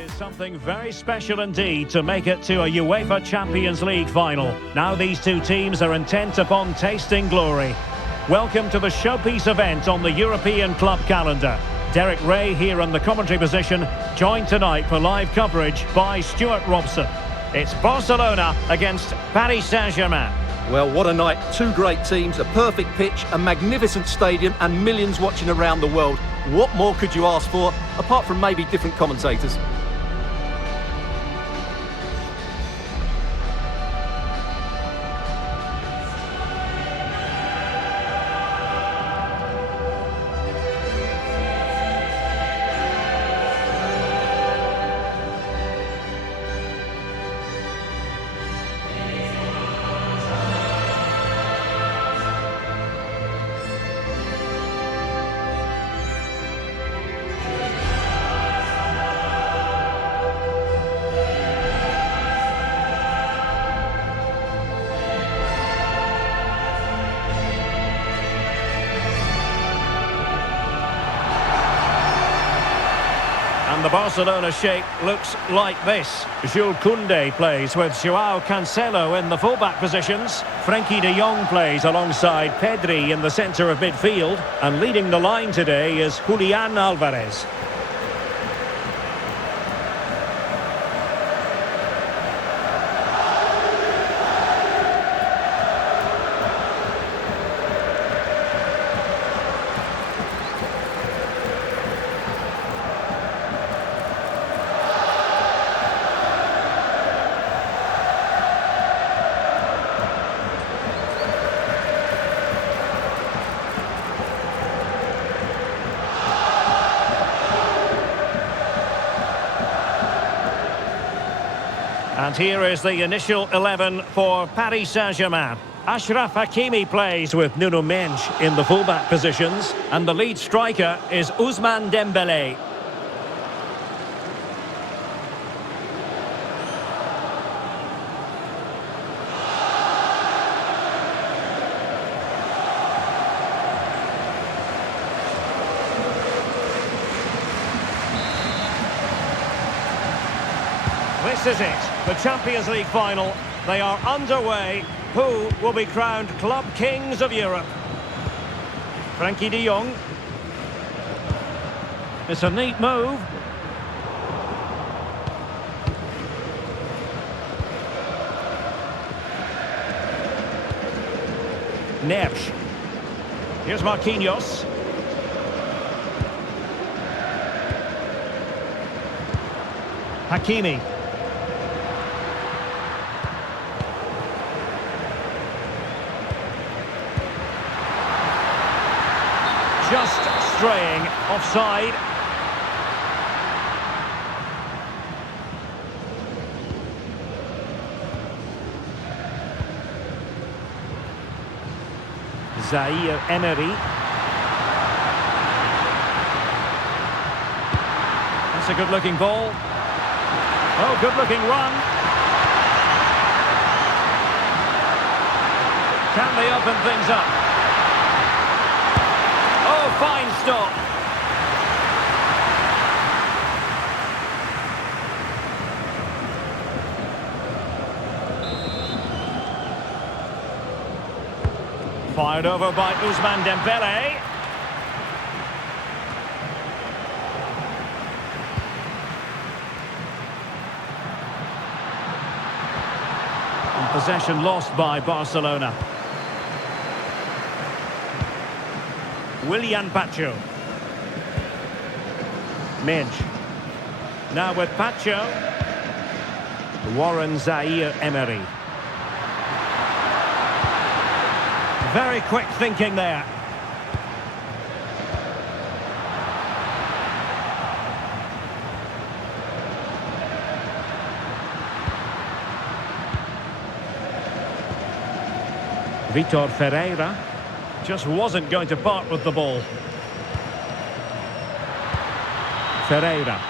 is something very special indeed to make it to a UEFA Champions League final. Now these two teams are intent upon tasting glory. Welcome to the showpiece event on the European club calendar. Derek Ray here in the commentary position, joined tonight for live coverage by Stuart Robson. It's Barcelona against Paris Saint-Germain. Well, what a night. Two great teams, a perfect pitch, a magnificent stadium and millions watching around the world. What more could you ask for, apart from maybe different commentators? And the Barcelona shape looks like this. Jules Koundé plays with Joao Cancelo in the fullback positions. Frenkie de Jong plays alongside Pedri in the centre of midfield. And leading the line today is Julian Alvarez. And here is the initial 11 for Paris Saint-Germain. Achraf Hakimi plays with Nuno Mendes in the fullback positions. And the lead striker is Ousmane Dembele. This is it, the Champions League final. They are underway. Who will be crowned Club Kings of Europe? Frenkie de Jong. It's a neat move. Neves. Here's Marquinhos. Hakimi. Just straying offside. Zaire Emery. That's a good-looking ball. Oh, good-looking run. Can they open things up? Oh, fine stop. Fired over by Ousmane Dembele. And possession lost by Barcelona. Willian Pacho. Mendes. Now with Pacho. Warren Zaire Emery. Very quick thinking there. Vitor Ferreira just wasn't going to part with the ball. Ferreira.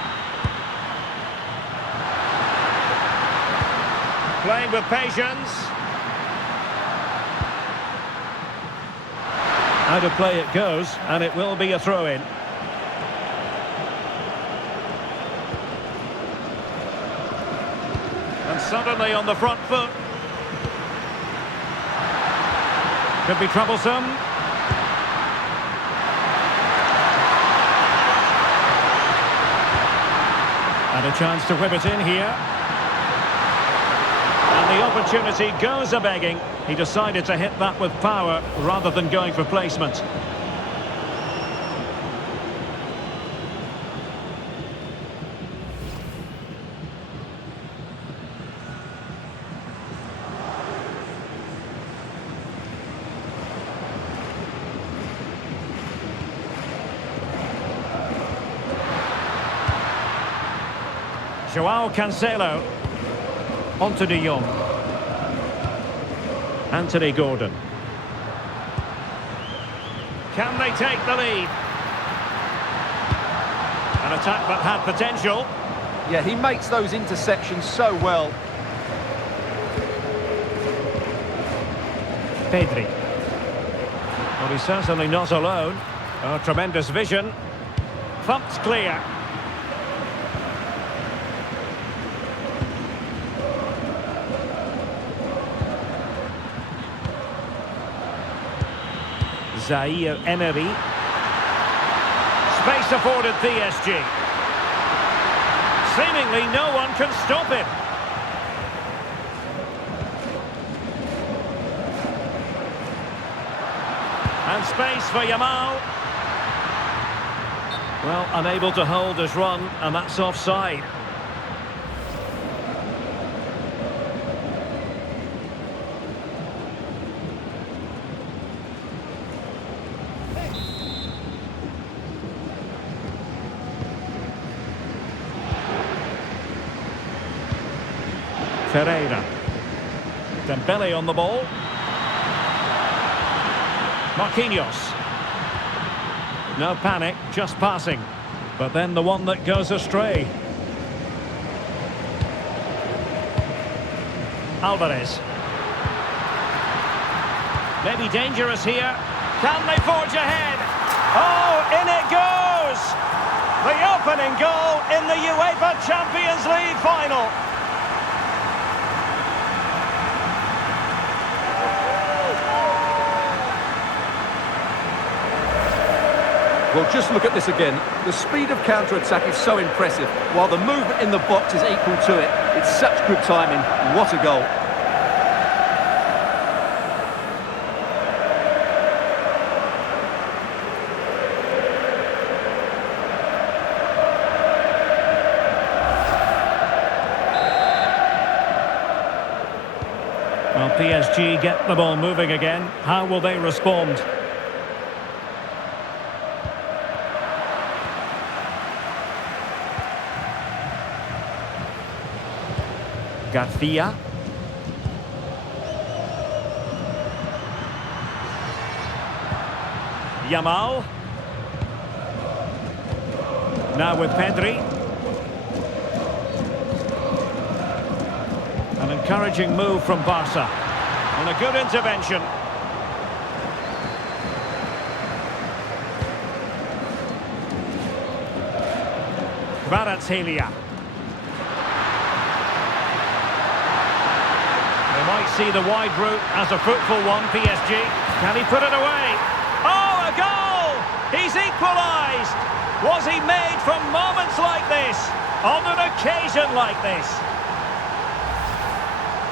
Playing with patience. Out of play it goes, and it will be a throw-in. And suddenly on the front foot. Could be troublesome. And a chance to whip it in here. And the opportunity goes a-begging. He decided to hit that with power rather than going for placement. João Cancelo. Onto De Jong. Anthony Gordon. Can they take the lead? An attack that had potential. Yeah, he makes those interceptions so well. Pedri. Well, he's certainly not alone. Oh, tremendous vision. Thumped clear. Zaire Emery. Space afforded PSG. Seemingly no one can stop him. And space for Yamal. Well, unable to hold his run, and that's offside. Ferreira. Dembele on the ball. Marquinhos. No panic, just passing. But then the one that goes astray. Alvarez. Maybe dangerous here. Can they forge ahead? Oh, in it goes! The opening goal in the UEFA Champions League final. Well, just look at this again. The speed of counter-attack is so impressive, while the movement in the box is equal to it. It's such good timing. What a goal. Well, PSG get the ball moving again. How will they respond? Garcia. Yamal. Now with Pedri. An encouraging move from Barca. And a good intervention. Kvaratskhelia. Might see the wide route as a fruitful one, PSG. Can he put it away? Oh, a goal! He's equalised! Was he made from moments like this? On an occasion like this?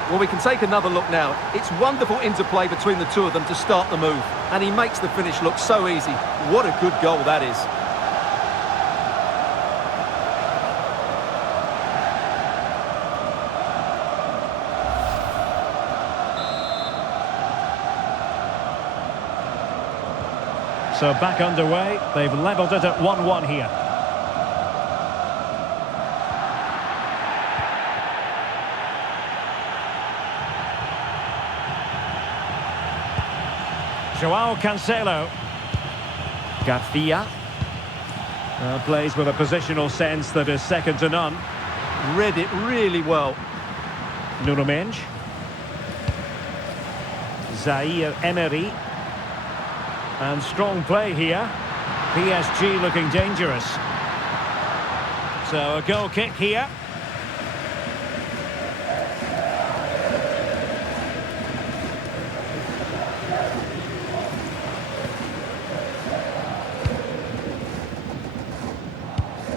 Well, we can take another look now. It's wonderful interplay between the two of them to start the move. And he makes the finish look so easy. What a good goal that is. So back underway, they've levelled it at 1-1 here. João Cancelo. Garcia. Plays with a positional sense that is second to none. Read it really well. Nuno Mendes. Zaire Emery. And strong play here. PSG looking dangerous. So a goal kick here.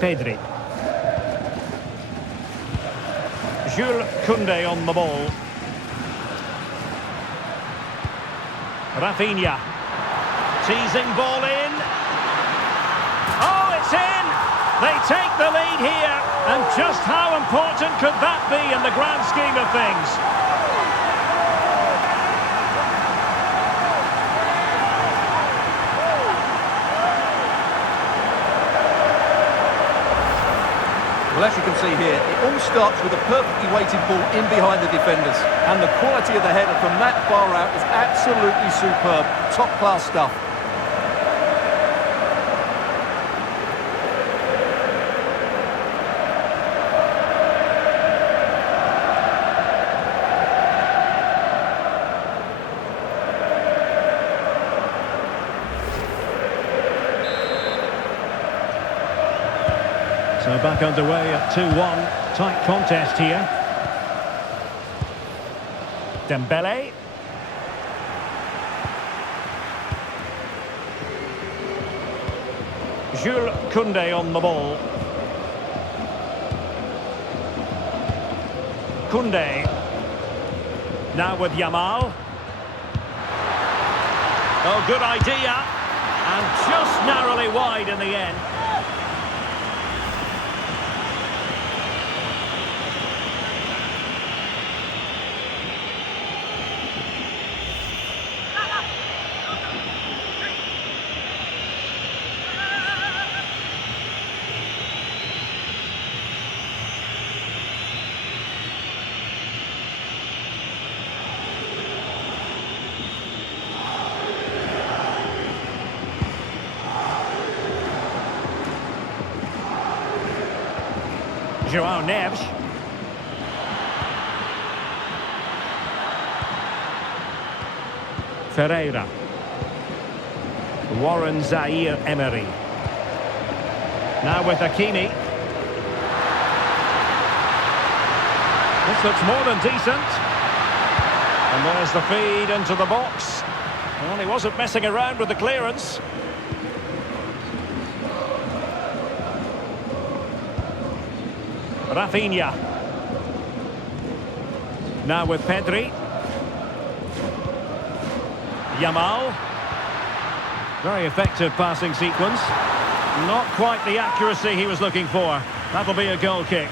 Pedri. Jules Koundé on the ball. Rafinha. Teasing ball in. Oh, it's in! They take the lead here. And just how important could that be in the grand scheme of things? Well, as you can see here, it all starts with a perfectly weighted ball in behind the defenders. And the quality of the header from that far out is absolutely superb. Top-class stuff. So back underway at 2-1. Tight contest here. Dembele. Jules Koundé on the ball. Koundé. Now with Yamal. Oh, good idea. And just narrowly wide in the end. João Neves. Ferreira. Warren Zaïre-Emery. Now with Hakimi. This looks more than decent. And there's the feed into the box. Well, he wasn't messing around with the clearance. Rafinha. Now with Pedri. Yamal. Very effective passing sequence. Not quite the accuracy he was looking for. That'll be a goal kick.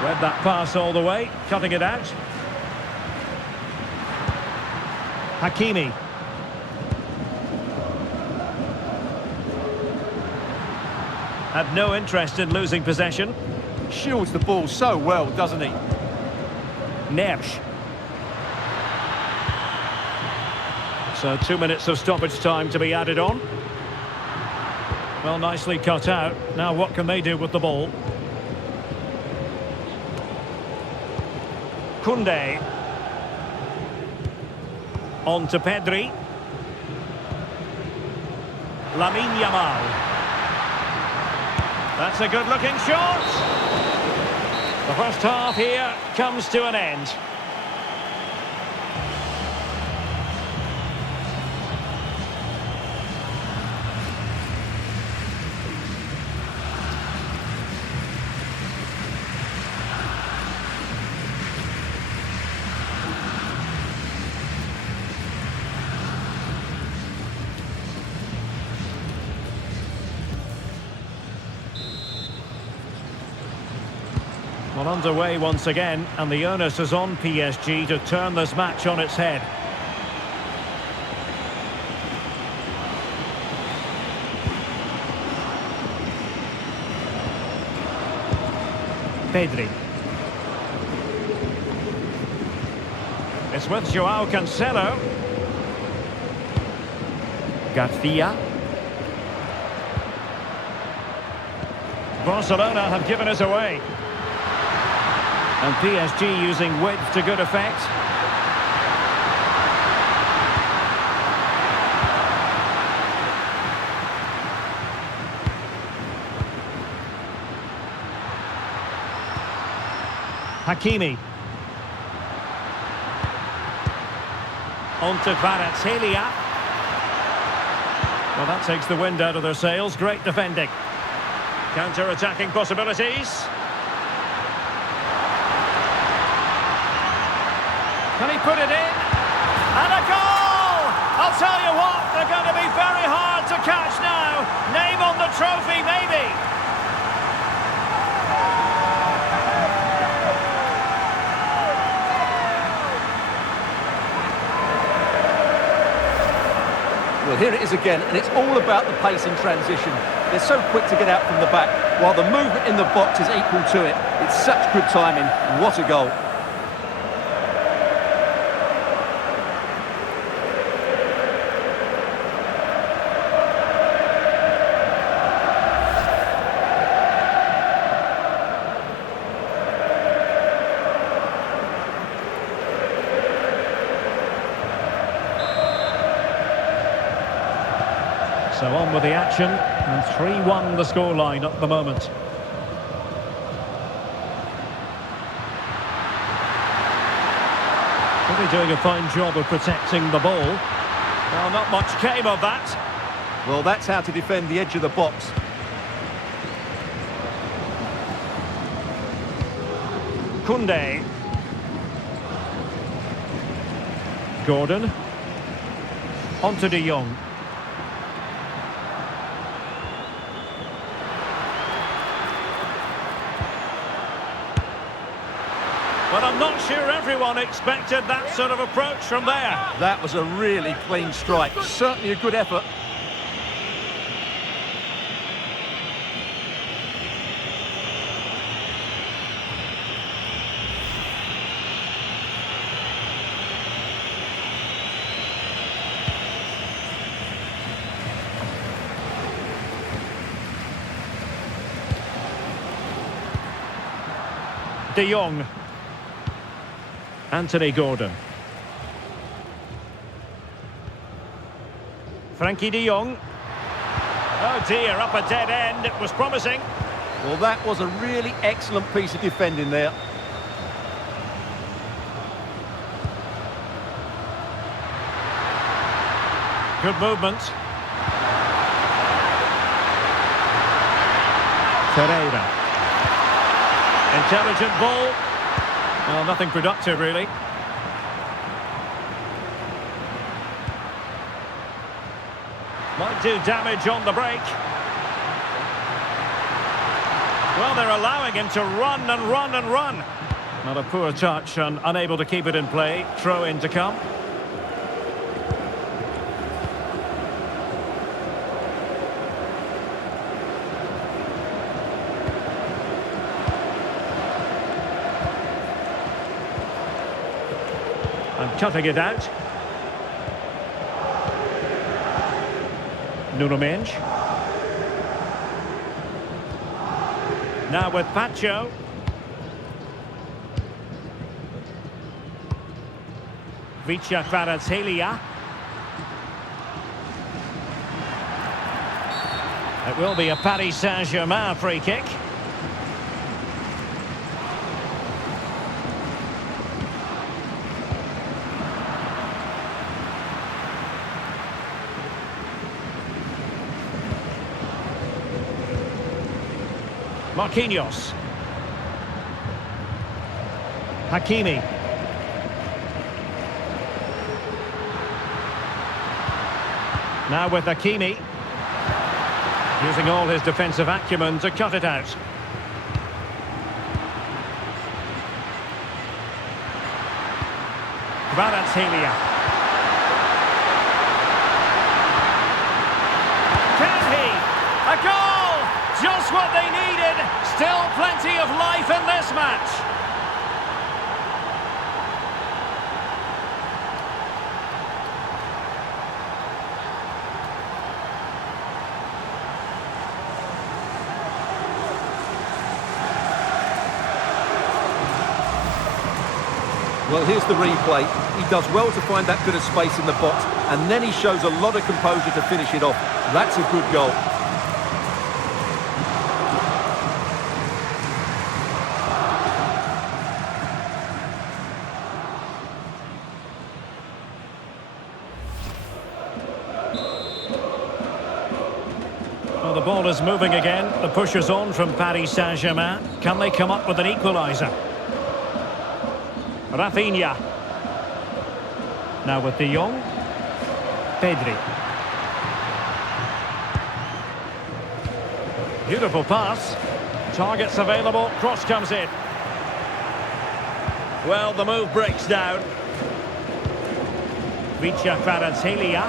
Read that pass all the way, cutting it out. Hakimi. Had no interest in losing possession. Shields the ball so well, doesn't he? Neves. So 2 minutes of stoppage time to be added on. Well, nicely cut out. Now what can they do with the ball? Koundé. On to Pedri. Lamine Yamal. That's a good-looking shot. The first half here comes to an end. Well, underway once again, and the onus is on PSG to turn this match on its head. Pedri. It's with João Cancelo. Garcia. Barcelona have given us away. And PSG using width to good effect. Hakimi. On to Kvaratskhelia. Well, that takes the wind out of their sails. Great defending. Counter-attacking possibilities. Can he put it in? And a goal! I'll tell you what, they're going to be very hard to catch now. Name on the trophy, maybe. Well, here it is again, and it's all about the pace in transition. They're so quick to get out from the back, while the movement in the box is equal to it. It's such good timing. What a goal. So on with the action, and 3-1 the scoreline at the moment. Really doing a fine job of protecting the ball. Well, not much came of that. Well, that's how to defend the edge of the box. Koundé. Gordon. On to De Jong. But I'm not sure everyone expected that sort of approach from there. That was a really clean strike. Certainly a good effort. De Jong. Anthony Gordon. Frankie de Jong. Oh dear, up a dead end. It was promising. Well, that was a really excellent piece of defending there. Good movement. Ferreira. Intelligent ball. Well, nothing productive, really. Might do damage on the break. Well, they're allowing him to run and run and run. Not a poor touch and unable to keep it in play. Throw in to come. And cutting it out. Nuno Mendes. Now with Pacho. Kvaratskhelia. It will be a Paris Saint-Germain free kick. Marquinhos. Hakimi. Now with Hakimi. Using all his defensive acumen to cut it out. Kvaratskhelia. Can he? A goal! Just what they needed. Still plenty of life in this match. Well, here's the replay. He does well to find that bit of space in the box, and then he shows a lot of composure to finish it off. That's a good goal. ball is moving again. The pushers on from Paris Saint-Germain. Can they come up with an equaliser? Rafinha. Now with De Jong. Pedri. Beautiful pass. Targets available. Cross comes in. Well, the move breaks down. VisionzPro.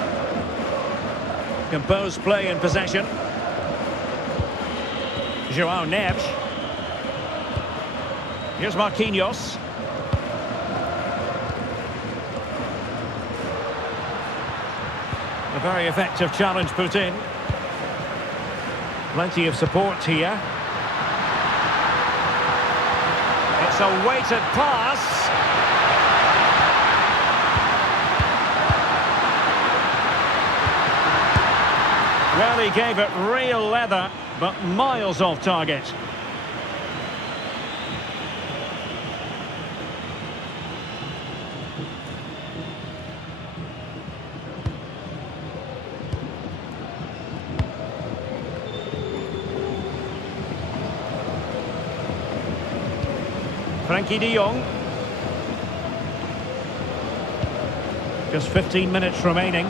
Composed play in possession. João Neves. Here's Marquinhos. A very effective challenge put in. Plenty of support here. It's a weighted pass. Well, he gave it real leather, but miles off target. Frankie de Jong. Just 15 minutes remaining.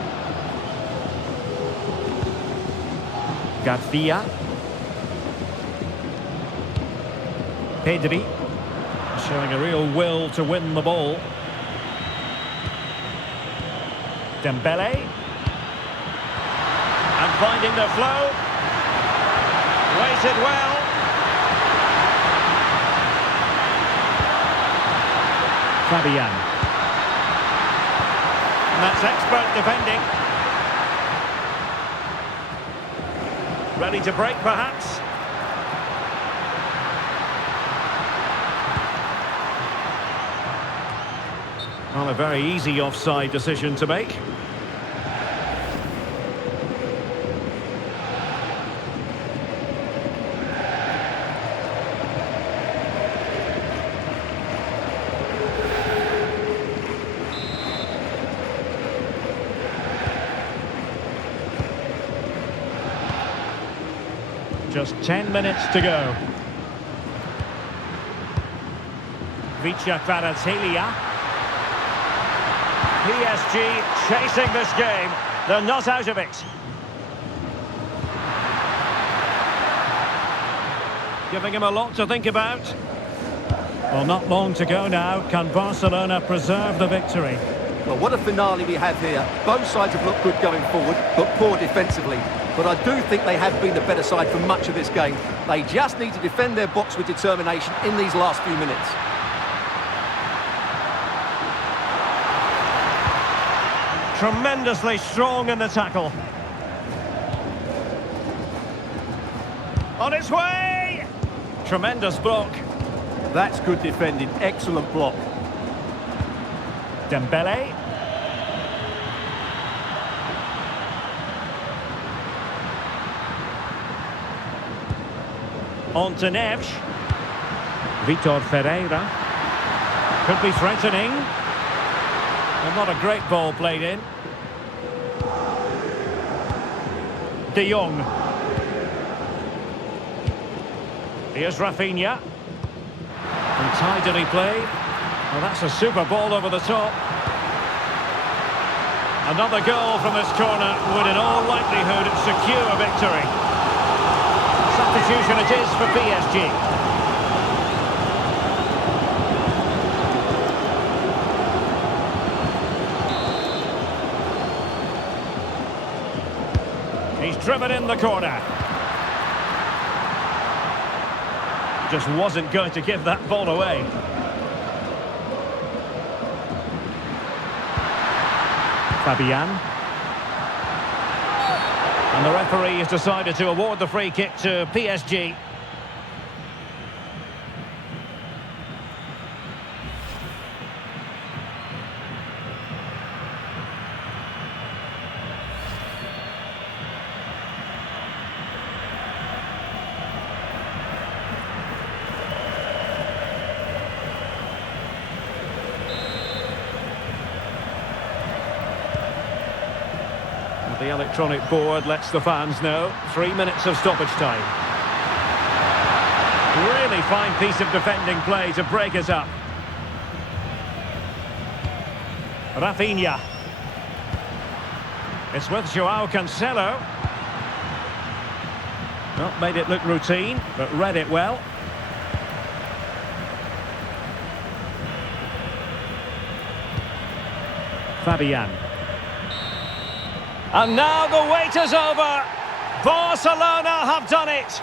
Garcia. Pedri. Showing a real will to win the ball. Dembele. And finding the flow. Waited well. Fabian. And that's expert defending. Ready to break, perhaps. Well, a very easy offside decision to make. Just 10 minutes to go. VisionzPro. PSG chasing this game. They're not out of it. Giving him a lot to think about. Well, not long to go now. Can Barcelona preserve the victory? Well, what a finale we have here. Both sides have looked good going forward, but poor defensively. But I do think they have been the better side for much of this game. They just need to defend their box with determination in these last few minutes. Tremendously strong in the tackle. On its way! Tremendous block. That's good defending. Excellent block. Dembele. On to Neves. Vitor Ferreira. Could be threatening. Well, not a great ball played in. De Jong. Here's Rafinha. And tidily played. Well, that's a super ball over the top. Another goal from this corner would in all likelihood secure a victory. Substitution it is for PSG. He's driven in the corner. Just wasn't going to give that ball away. Fabian. And the referee has decided to award the free kick to PSG. The electronic board lets the fans know. 3 minutes of stoppage time. Really fine piece of defending play to break it up. Rafinha. It's with Joao Cancelo. Not made it look routine, but read it well. Fabian. And now the wait is over. Barcelona have done it.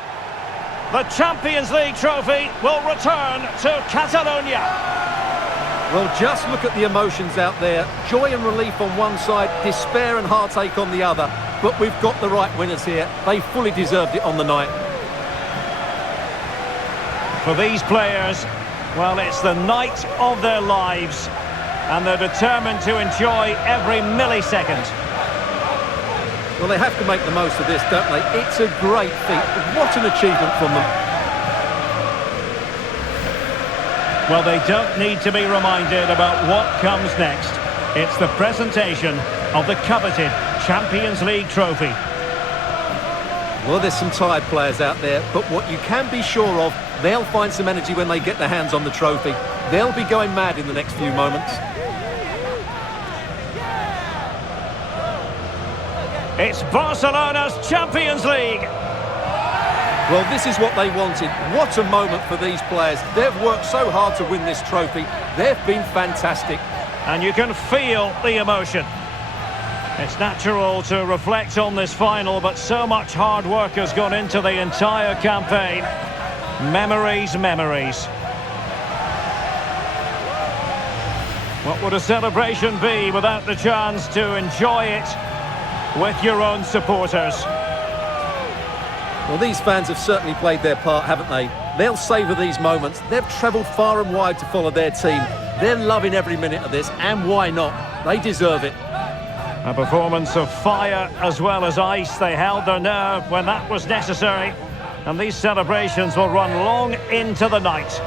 The Champions League trophy will return to Catalonia. Well, just look at the emotions out there. Joy and relief on one side, despair and heartache on the other. But we've got the right winners here. They fully deserved it on the night. For these players, well, it's the night of their lives. And they're determined to enjoy every millisecond. Well, they have to make the most of this, don't they? It's a great feat. What an achievement from them. Well, they don't need to be reminded about what comes next. It's the presentation of the coveted Champions League trophy. Well, there's some tired players out there, but what you can be sure of, they'll find some energy when they get their hands on the trophy. They'll be going mad in the next few moments. It's Barcelona's Champions League. Well, this is what they wanted. What a moment for these players. They've worked so hard to win this trophy. They've been fantastic. And you can feel the emotion. It's natural to reflect on this final, but so much hard work has gone into the entire campaign. Memories, memories. What would a celebration be without the chance to enjoy it with your own supporters? Well, these fans have certainly played their part, haven't they? They'll savour these moments. They've travelled far and wide to follow their team. They're loving every minute of this, and why not? They deserve it. A performance of fire as well as ice. They held their nerve when that was necessary. And these celebrations will run long into the night.